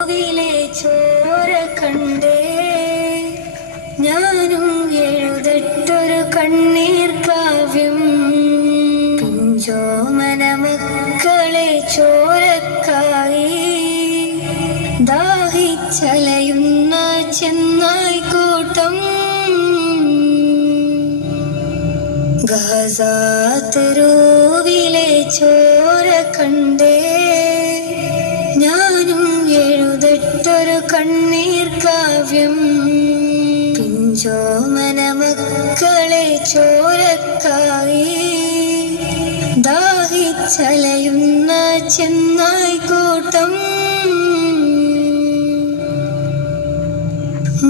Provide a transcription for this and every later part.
ിലെ ചോര കണ്ടേ ഞാനും എഴുതട്ടൊരു കണ്ണീർ കാവ്യം. പിഞ്ചോമന മക്കളെ ചോരക്കായി ദാഹിച്ചലയുന്ന ചെന്നായ്ക്കൂട്ടം. ഗസാ തെരുവിലെ ചോര കണ്ടേ ഞാനും എഴുതട്ടൊരു കണ്ണീർ കാവ്യം. പിഞ്ചോമന മക്കളെ ചോരക്കായി ദാഹിച്ചലയുന്ന ചെന്നായ്ക്കൂട്ടം.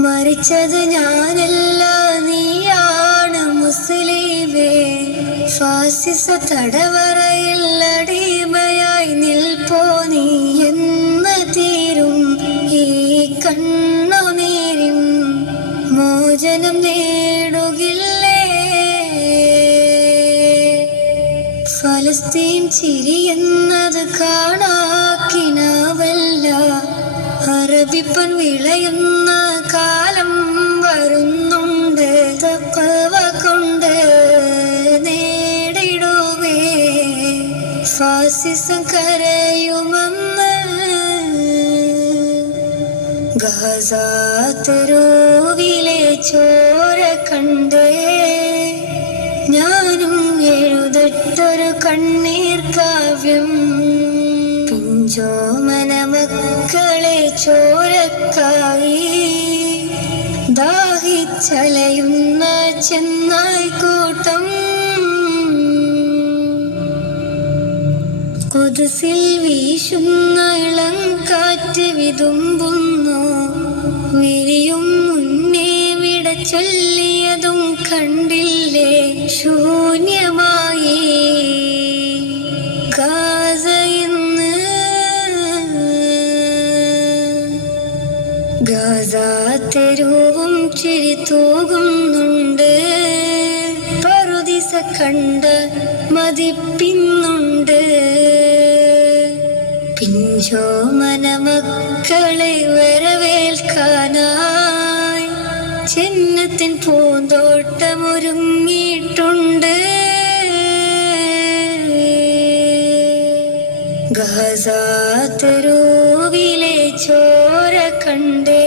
മരിച്ചത് ഞാനല്ല, നീയാണ് മുസ്ലിമേ. ഫാസിസ തടവറയിൽ അടിമയായി നിൽപ്പോ നീ എന്ന് തീരും ഈ കണ്ണുനീരും മോചനം നേടുകില്ലേ? ഫലസ്തീൻ ചിരിയെന്നത് കാണാക്കിനാവല്ല, അറബിപ്പൻ വിളയുന്ന കാലം വരുന്നുണ്ട്. തഖ്വ കൊണ്ട് നേടിടുവേ ഫാസിസം കരയുമെന്ന്. ഗസാ തെരുവിലെ ചോര കണ്ടേ ഞാനും എഴുതട്ടൊരു കണ്ണീർ കാവ്യം. പിഞ്ചോമന മക്കളെ ചോരക്കായി ദാഹിച്ചലയുന്ന ചെന്നായ്ക്കൂട്ടം. ഖുദ്സിൽ വീശുന്ന ഇളം കാറ്റ് വിതുമ്പുന്നു. വിരിയും മുന്നേ വിട ചൊല്ലിയതും കണ്ടില്ലേ? ശൂന്യമായി ഗാസ ഇന്ന്. ഗസാ തെരുവും ചിരി തൂകുന്നുണ്ട്. പറുദിസ കണ്ട് മതിപ്പിന്നുണ്ട്. പിഞ്ചോമന മക്കളെ വരവേൽക്കാനായി ജന്നത്തിൻ പൂന്തോട്ടമൊരുങ്ങിയിട്ടുണ്ട്. ഗസാ തെരുവിലെ ചോര കണ്ടേ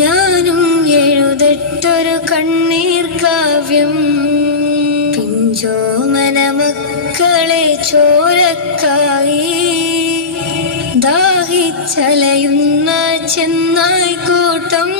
ഞാനും എഴുതട്ടൊരു കണ്ണീർ കാവ്യം. പിഞ്ചോമന മക്കളെ ചോരക്കായി ദാഹിച്ചലയുന്ന ചെന്നായ്ക്കൂട്ടം.